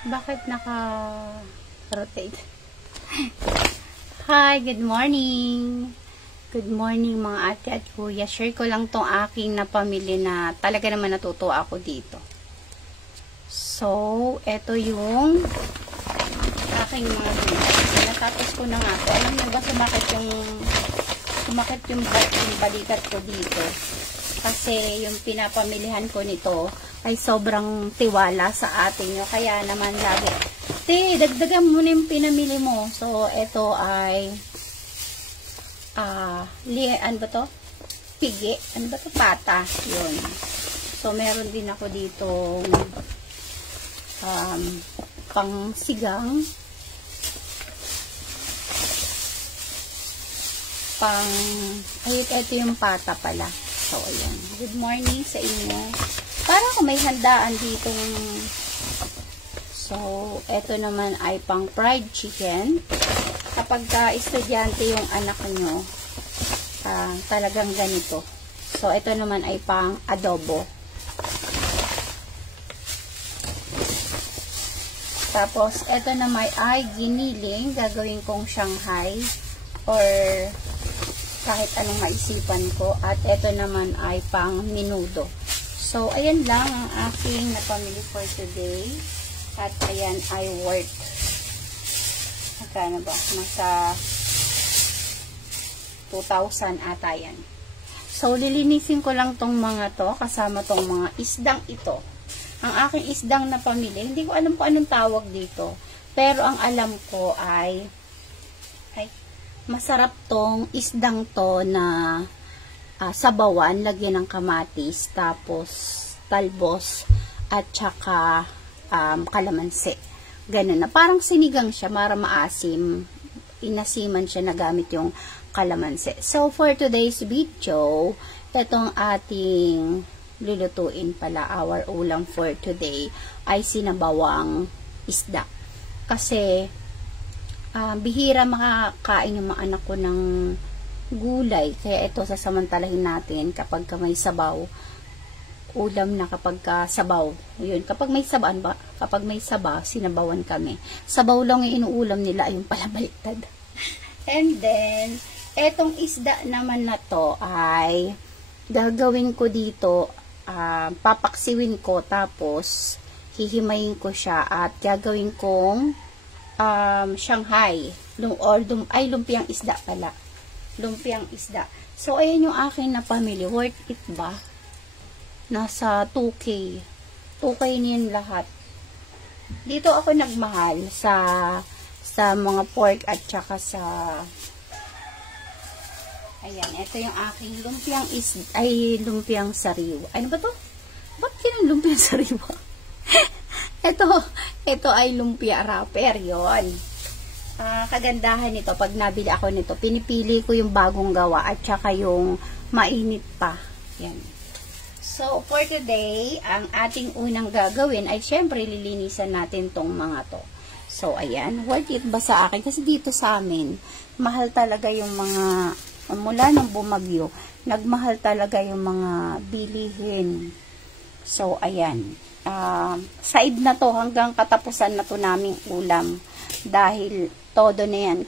Bakit naka-rotate? Hi, good morning. Good morning mga ate at kuya. Share ko lang tong aking napamili na talaga naman natutuwa ako dito. So, eto yung aking mga binili. Natapos ko na nga ito. Alam niyo ba sumakit yung balikat ko dito. Kasi yung pinapamilihan ko nito ay sobrang tiwala sa atin nyo. Kaya naman lagi, dagdagan mo na yung pinamili mo. So, ito ay ano ba to? Pigi. Ano ba to? Pata. Yun. So, meron din ako dito pang sigang. Ito yung pata pala. So, ayan. Good morning sa inyo. Parang kung may handaan dito. So, ito naman ay pang fried chicken. Kapag estudyante yung anak nyo, talagang ganito. So, ito naman ay pang adobo. Tapos, ito naman ay giniling. Gagawin kong Shanghai or kahit anong maisipan ko. At ito naman ay pang menudo. So, ayan lang ang aking napamili for today. At ayan ay worth. Magkano ba? Nasa 2,000 ata yan. So, lilinisin ko lang tong mga to. Kasama tong mga isdang ito. Ang aking isdang napamili. Hindi ko alam kung anong tawag dito. Pero ang alam ko ay masarap tong isdang to na sabawan, lagyan ng kamatis, tapos talbos, at saka kalamansi. Ganun na. Parang sinigang siya, para maasim. Inasiman siya na gamit yung kalamansi. So, for today's video, itong ating lulutuin pala, our ulam for today, ay sinabawang isda. Kasi, bihira makakain yung mga anak ko ng gulay. Kaya ito, sasamantalahin natin kapag may sabaw. Ulam na kapag sabaw. Yun, kapag may sabaw, sinabawan kami. Sabaw lang yung inuulam nila, yung pala baliktad. And then, etong isda naman na to ay gagawin ko dito, papaksiwin ko, tapos hihimayin ko siya at gagawin kong Shanghai. Lumpiang isda pala. Lumpiang isda. So, ayan yung akin na pamili. Worth it ba? Nasa 2K. 2K niyan lahat. Dito ako nagmahal sa mga pork at saka sa ayan, ito yung aking lumpiang sariwa. Ano ba to? Ba't kinang lumpiang sariwa? ito ay lumpia wrapper, yon. Kagandahan nito, pag nabili ako nito, pinipili ko yung bagong gawa at saka yung mainit pa. Yan. So, for today, ang ating unang gagawin ay syempre lilinisan natin tong mga to. So, ayan. Worth it ba sa akin? Kasi dito sa amin, mahal talaga yung mga, mula nang bumagyo, nagmahal talaga yung mga bilihin. So, ayan. Side na to hanggang katapusan na to naming ulam. Dahil todo na yan.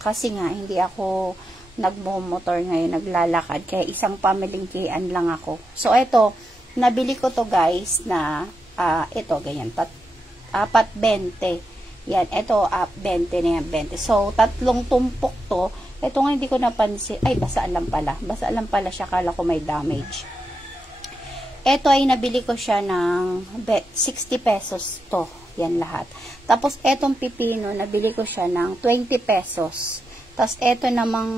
Kasi nga, hindi ako nagmo-motor ngayon, naglalakad. Kaya isang pamilingkian lang ako. So, ito, nabili ko to guys na, ito, ganyan, 4.20. Yan, ito, 20 na yan, 20. So, 3 tumpok to. Ito nga, hindi ko napansin. Ay, basaan lang pala. Basaan lang pala siya. Kala ko may damage. Ito ay nabili ko siya ng 60 pesos to. Yan lahat. Tapos, etong pipino, nabili ko siya ng 20 pesos. Tapos, eto namang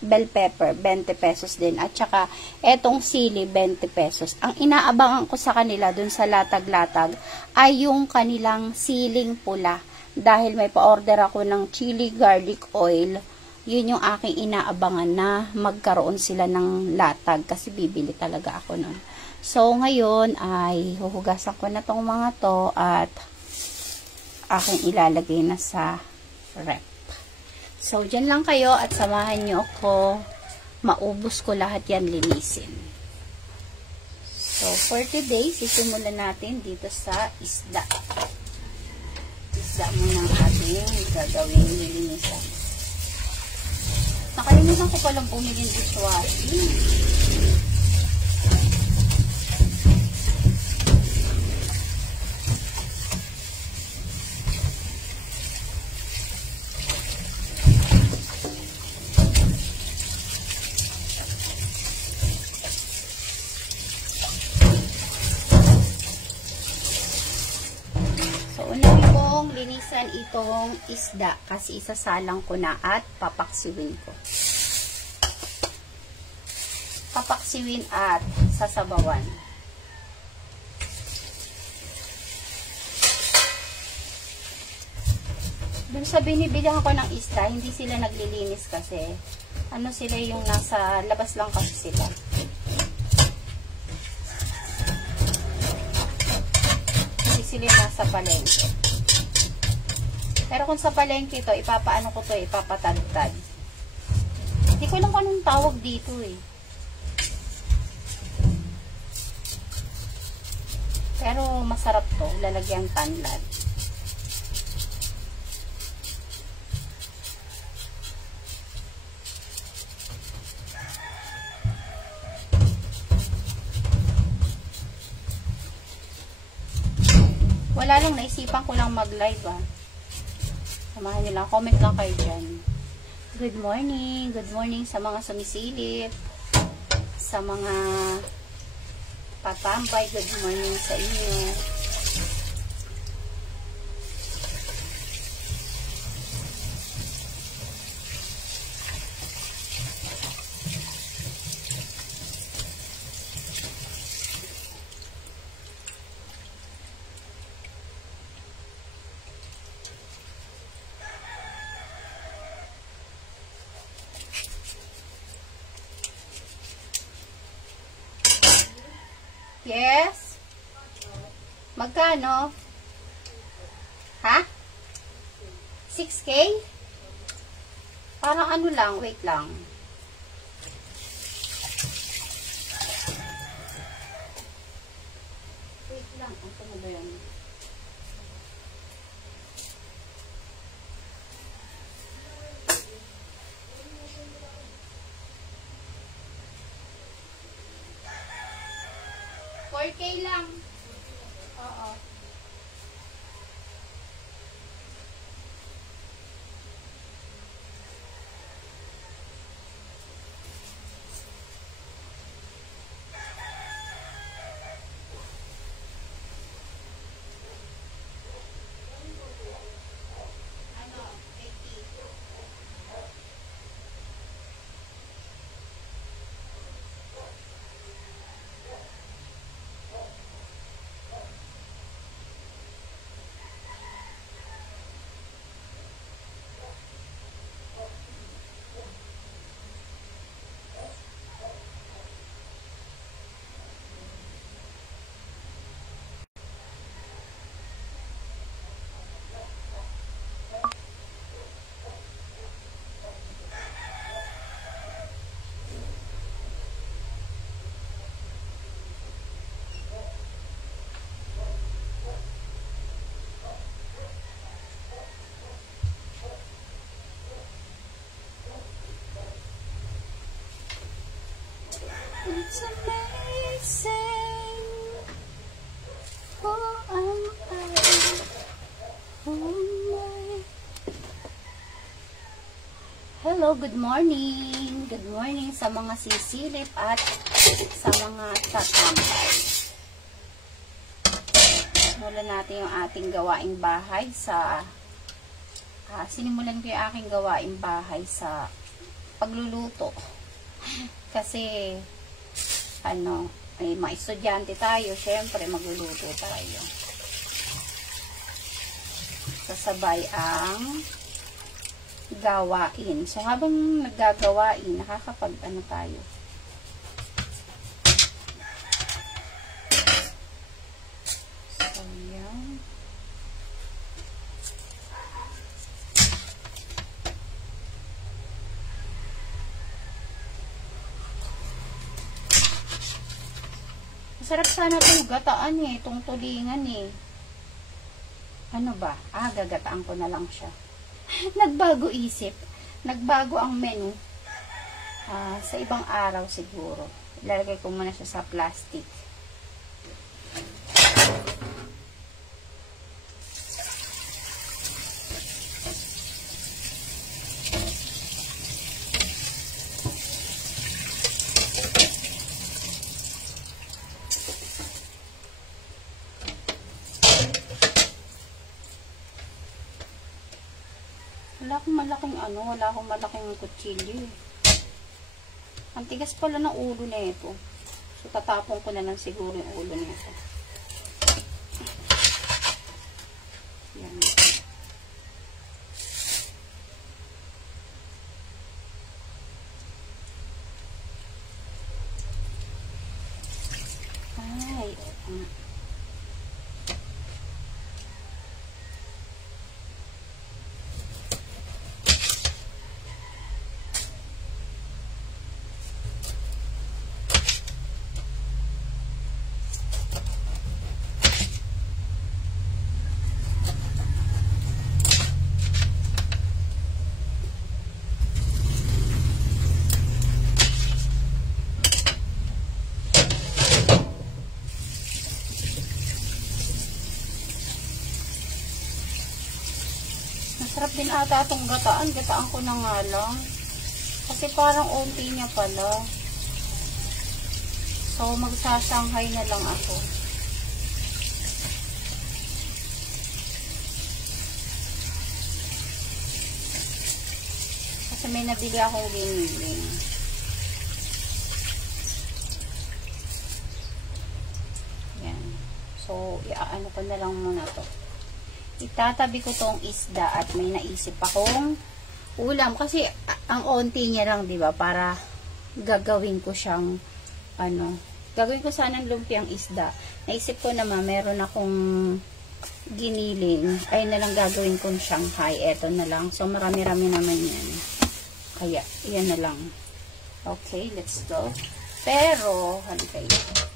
bell pepper, 20 pesos din. At saka, etong sili, 20 pesos. Ang inaabangan ko sa kanila, dun sa latag-latag, ay yung kanilang siling pula. Dahil may pa-order ako ng chili garlic oil, yun yung aking inaabangan na magkaroon sila ng latag. Kasi bibili talaga ako nun. So, ngayon ay huhugasan ko na tong mga to at aking ilalagay na sa rep. So, dyan lang kayo at samahan nyo ako. Maubos ko lahat yan, linisin. So, for today, sisimulan natin dito sa isda. isda muna ang ating gagawin nilinisan. Nakalimutan ko palang bumili ng dishwashing. Linisan itong isda kasi isasalang ko na at papaksiwin ko. Papaksiwin at sasabawan. Dun sa binibilihan ko ng isda, hindi sila naglilinis kasi ano sila yung nasa labas lang kasi sila. Hindi sila nasa palengke. Pero kung sa palengke ito, ipapaano ko to, ipapatadtad. Hindi ko lang kung anong tawag dito eh. Pero masarap to, lalagyan tanlad. Wala lang, naisipan ko lang mag-live ah. Samahan nyo lang. Comment lang kayo dyan. Good morning sa mga sumisilip, sa mga patambay. Good morning sa inyo. Yes? Magkano? Ha? 6K? Parang ano lang, wait lang. Wait lang, ano ba yun? $4K lang. Oo. It's amazing who am I? Who am I? Hello, good morning. Good morning sa mga sisilip at sa mga tatambay. Simulan natin yung ating gawaing bahay sa sinimulan ko yung aking gawaing bahay sa pagluluto. Kasi ano, may mga estudyante tayo, syempre magluluto tayo. Sasabay ang gawain. So habang naggagawain, nakakapag ano tayo. So yan. Masarap sana itong gataan eh, itong tulingan eh. Ano ba? Gagataan ko na lang siya. Nagbago isip. Nagbago ang menu. Sa ibang araw siguro. Ilalagay ko muna siya sa plastic. Wala akong malaking kutsilyo. Ang tigas pala ng ulo na ito. So, tatapon ko na lang siguro yung ulo na ito. Yan. Ay, masarap din ata itong gataan. Gataan ko na nga lang. Kasi parang onti niya pala. So, magsasanghay na lang ako. Kasi may nabili akong giniling. Yan. So, iaano ko na lang muna to. Itatabi ko tong isda at may naisip akong ulam. Kasi ang onti niya lang, diba? Para gagawin ko siyang gagawin ko sanang lumpiang isda. Naisip ko naman, meron akong giniling. Ay na lang gagawin kong Shanghai. Eto na lang. So, marami-rami naman yan. Kaya, yan na lang. Okay, let's go. Pero, halika yun.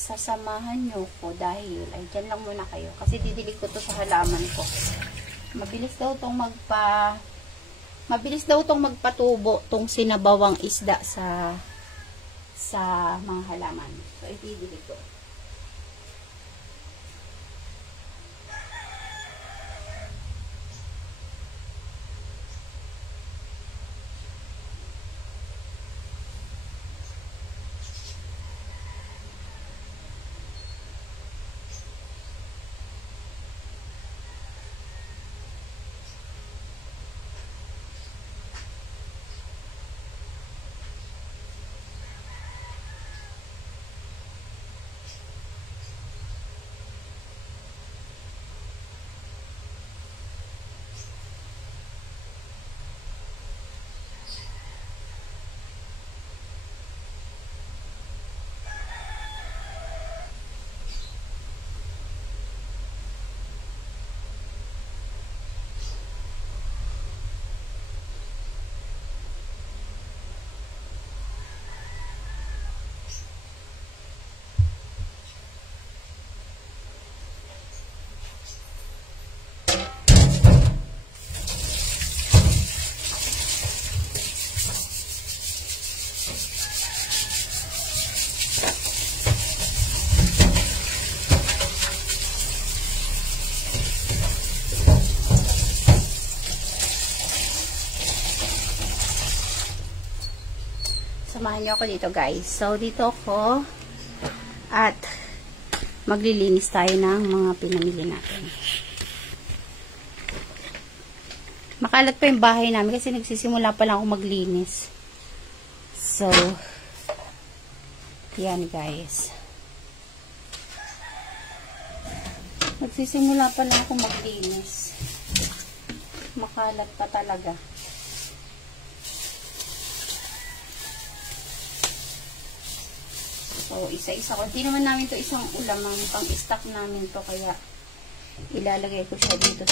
Sasamahan nyo ko dahil, ay, dyan lang muna kayo. Kasi didilig ko to sa halaman ko. Mabilis daw tong magpatubo tong sinabawang isda sa mga halaman. So, ididilig ko. Samahan niyo ako dito, guys. So, dito ako at maglilinis tayo ng mga pinamili natin. Makalat pa yung bahay namin kasi nagsisimula pa lang ako maglinis. So, yan, guys. Nagsisimula pa lang ako maglinis. Makalat pa talaga. So, isa-isa ko. Hindi naman namin to isang ulamang pang-stock namin to. Kaya, ilalagay ko siya dito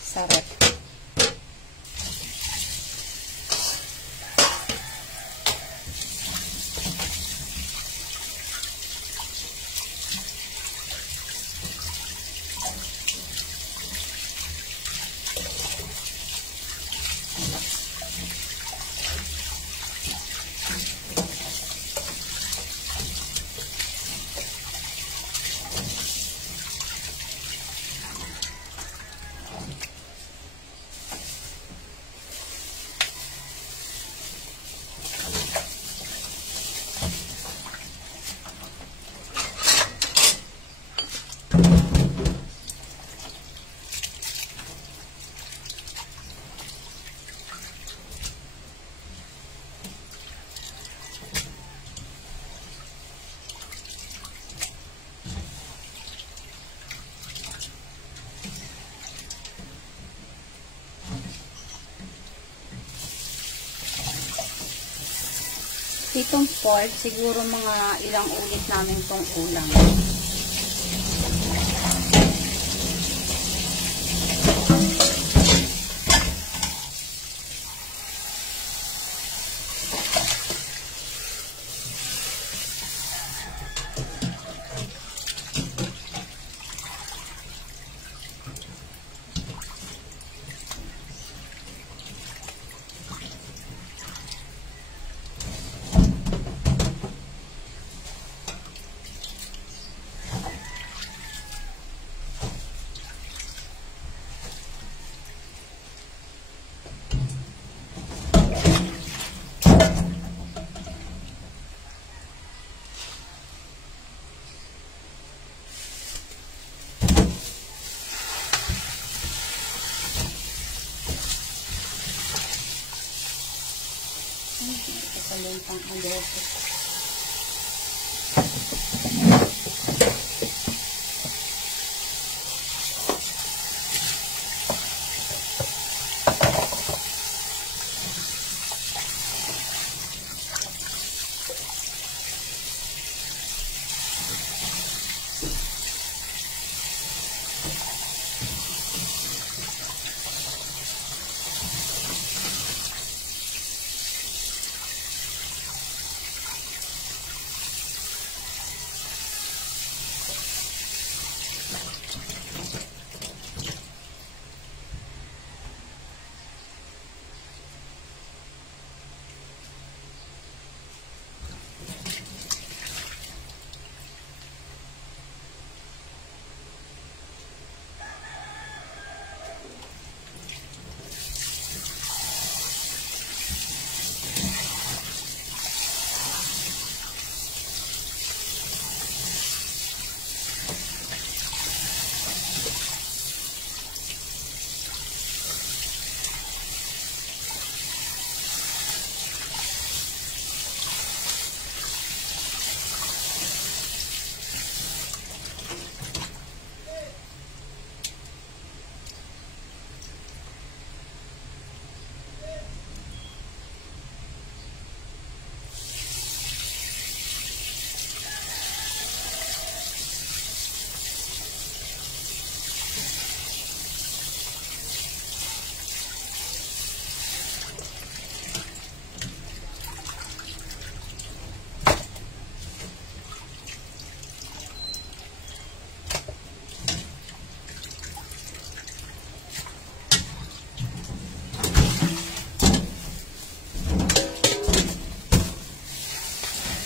sa rep. Kasi itong pork, siguro mga ilang ulit namin itong ulam. Ito pala yung pang-adobo.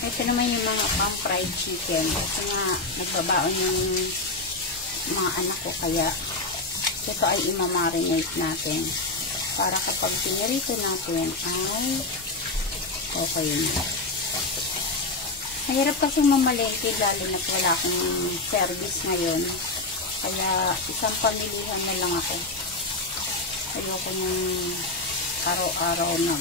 Ito naman yung mga pang-fried chicken. Kasi nga, nagbabaon yung mga anak ko. Kaya, ito ay imamarinate natin. Para kapag pinirito natin, ay okay na. Mahirap kasi mamalengke, lalo na't wala akong service ngayon. Kaya, isang pamilihan na lang ako. Ayoko yung araw-araw na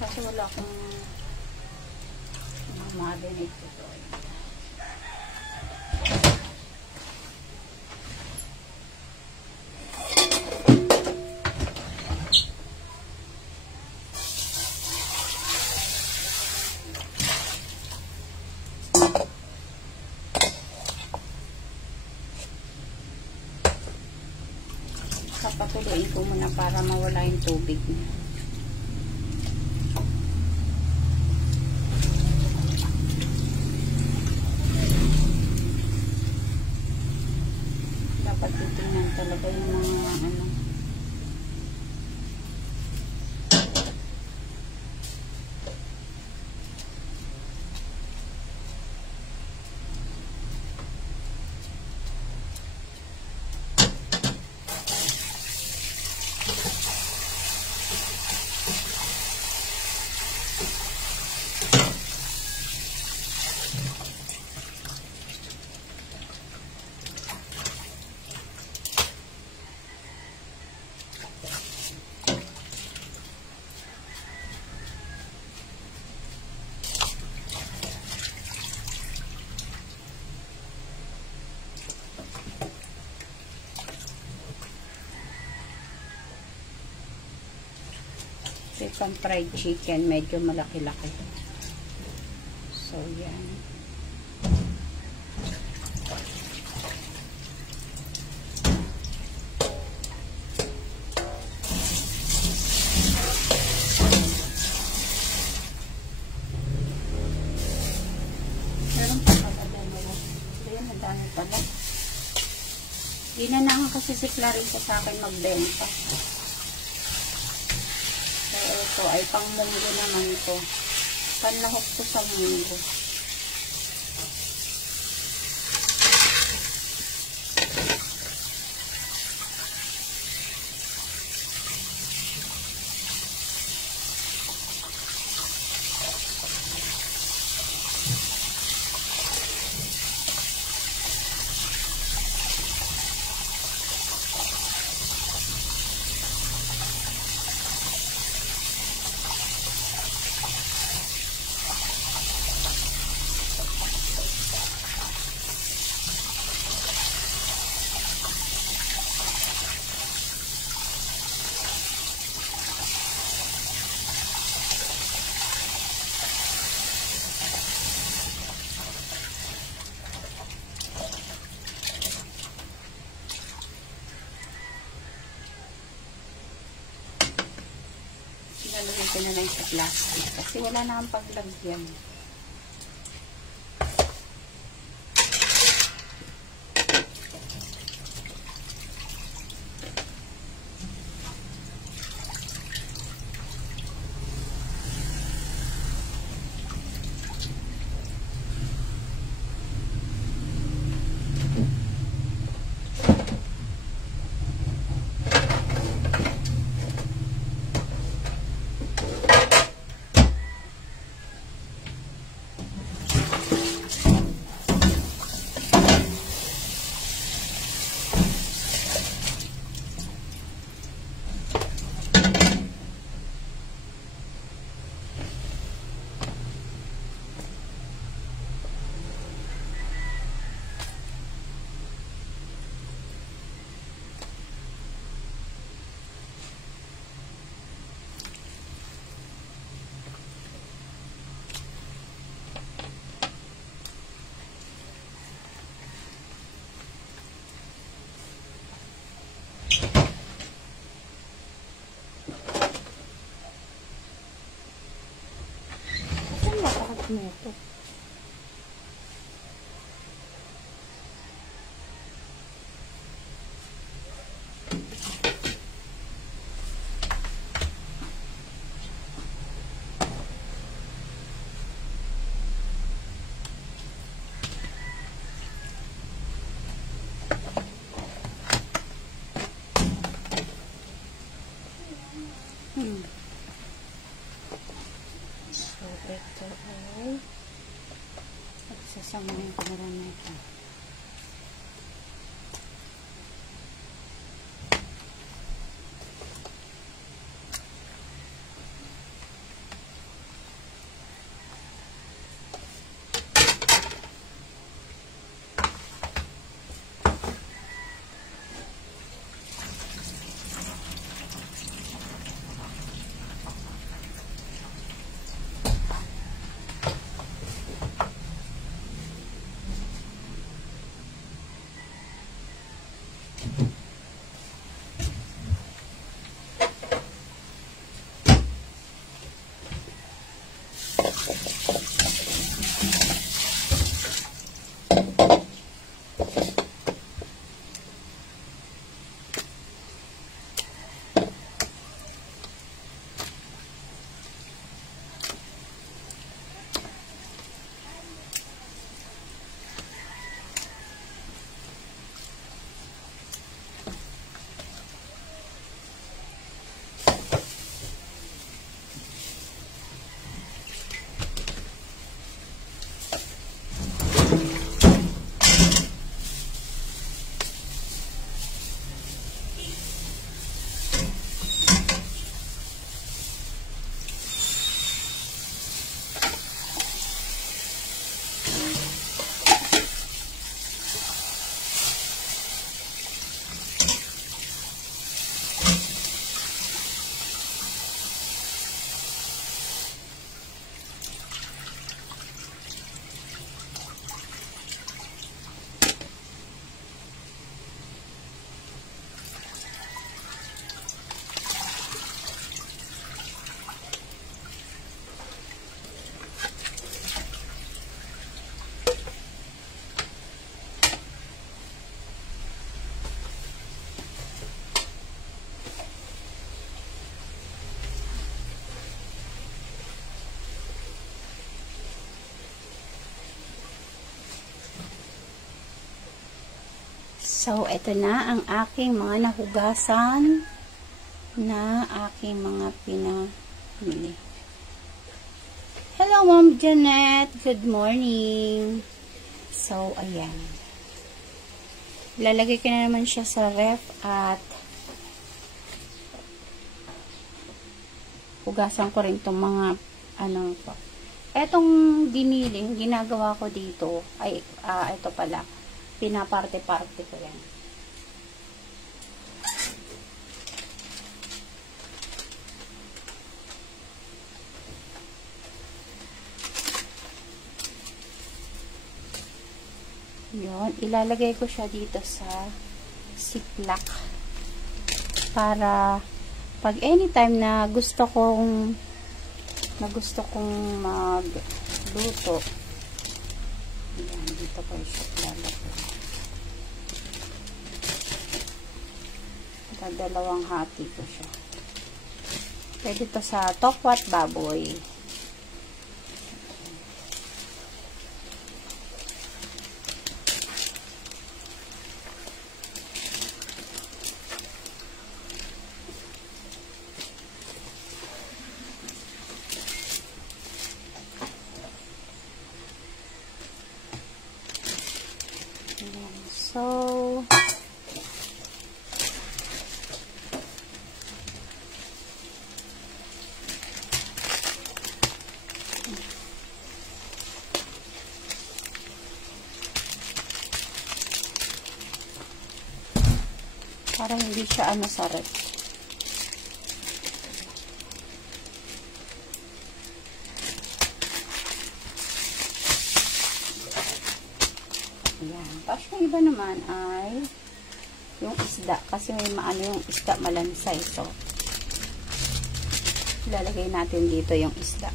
kasi wala akong marinate ito. Papatuloyin ko muna para mawala yung tubig niya. Dapat titingnan talaga yung mga ano. Ito yung fried chicken, medyo malaki-laki. So, yan. Meron pa pala dalawa. Ayan, madami pala. Di na naman kasi si Clarissa sa akin magbenta. So, ito ay pang munggo naman ito. Panlahok ko sa munggo. Lalagyan ko na lang sa plastic kasi wala na ang paglagyan. Ito. So, ito ay magsasama yung kamera na ito. So, ito na ang aking mga nahugasan na aking mga pinamili. Hello, Mom Janet. Good morning. So, ayan. Lalagay ko na naman siya sa ref at hugasan ko rin itong mga ano pa. Etong giniling, ginagawa ko dito, ay, ito pala, pinaparte-parte ko yan. Yun, ilalagay ko siya dito sa ziplock para pag anytime na gusto kong magluto, yan, dito ko siya ilalagay. Dalawang hati ko siya. Pwede to sa tokwat baboy. So, para hindi siya sarap. Ayan. Tapos yung iba naman ay yung isda. Kasi may maano yung isda malansay. So, ilalagay natin dito yung isda.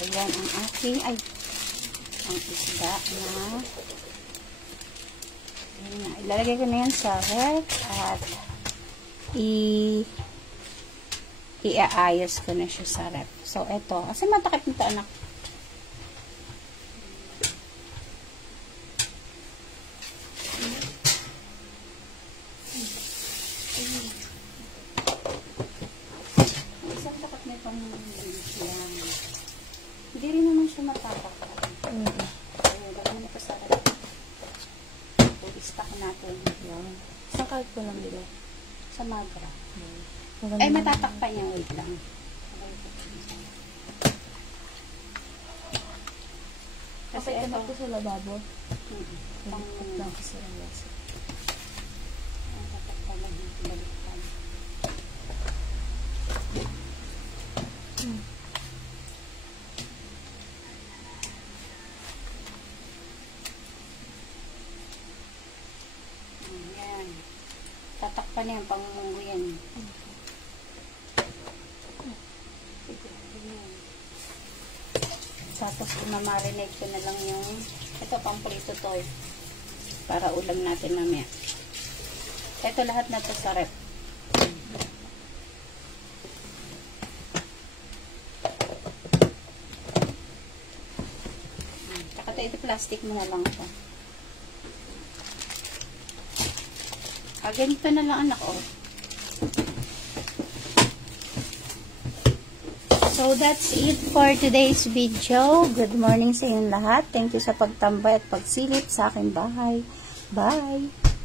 Ayan ang aking, ang isda na, ilalagay ko na yan sa ref at iaayos ko na siya sa ref. So, eto, kasi matakip nito anak. Isang takip na itong yan. Hindi rin naman siya matatak. Ayun, gawin mo na pa sa ref. I-stack natin. Yan. Saan kahit ko lang nila? Sa magra. Ay, matatakpan niya. Wait lang. Kasi ito ko sa lababo. Pang lang kasi ang lasa. tatakpan lang yung baliktad. Ayan. Tatakpan niya pang munggo yan. Tapos imamarinate ko na lang yung ito pang prito to para ulam natin mamaya. Ito lahat na to sa rep. Tsaka ito plastic mo na lang ito. Ganito na lang anak oh. So, that's it for today's video. Good morning sa inyong lahat. Thank you sa pagtambay at pagsilip sa aking bahay. Bye!